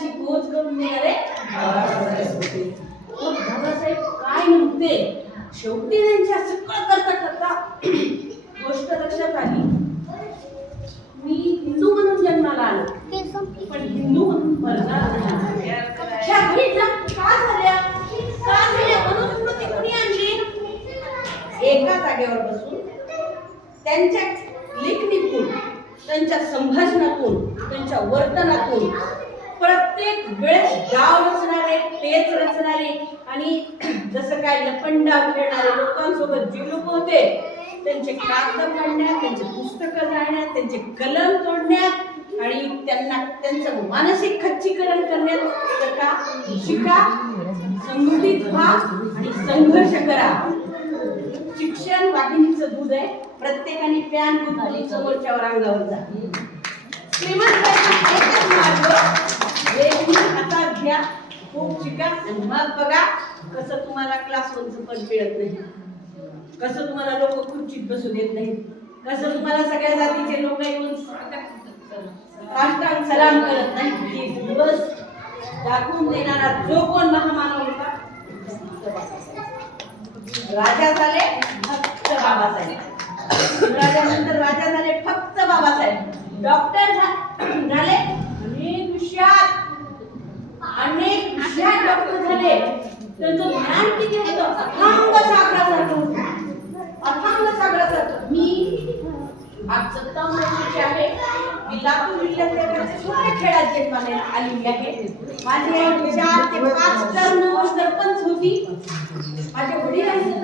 ज्ञानाची पोच करून देणारे बाबासाहेब काय नव्हते. शेवटी त्यांच्या सगळं करता करता गोष्ट लक्षात आली, मी हिंदू म्हणून जन्माला आलो, पण हिंदू म्हणून मरणार नाही. ह्या घटना का झाल्या म्हणून स्मृती कुणी आणली? एका जागेवर बसून त्यांच्या लेखणीतून, त्यांच्या संभाषणातून, त्यांच्या वर्तनातून प्रत्येक वेळेस डाव रचणारे, पेच रचणारे आणि जसं काय लपंडाव खेळणारे लोकांसोबत जे लोक होते त्यांचे कागद काढण्यात, त्यांचे पुस्तकं जाळण्यात, त्यांचे कलम तोडण्यात आणि त्यांचं मानसिक खच्चीकरण करण्यात का शिका, संघटित व्हा आणि संघर्ष करा. शिक्षण वाघिणीचं दूध आहे. प्रत्येकाने पॅन घेऊन समोरच्या अंगावर जा. श्रीमंतांचा एकच मार्ग, लेखणी हातात घ्या, खूप शिका आणि मग बघा कसं तुम्हाला क्लास 1चं पण मिळत नाही, कसं तुम्हाला लोक खुर्चीत बसू देत नाही, कसं तुम्हाला सगळ्या जातीचे लोक येऊन साष्टांग सलाम करत नाही. हे दिवस दाखवून देणारा जो कोण महामानव होता, राजा झाले फक्त बाबासाहेब, राजानंतर राजा झाले फक्त बाबासाहेब, डॉक्टर झाले अनेक विषयात डॉक्टर झाले. त्यांचं ज्ञान किती होतं? अथांग सागरासारखं, अथांग सागरासारखं. मी आज 57 वर्षाची आहे. मी लातूर जिल्ह्यातल्या छोट्या खेड्यात जन्माला आलेली आहे. माझी आई 4 ते 5 टर्म सरपंच होती. माझ्या वडिलांचं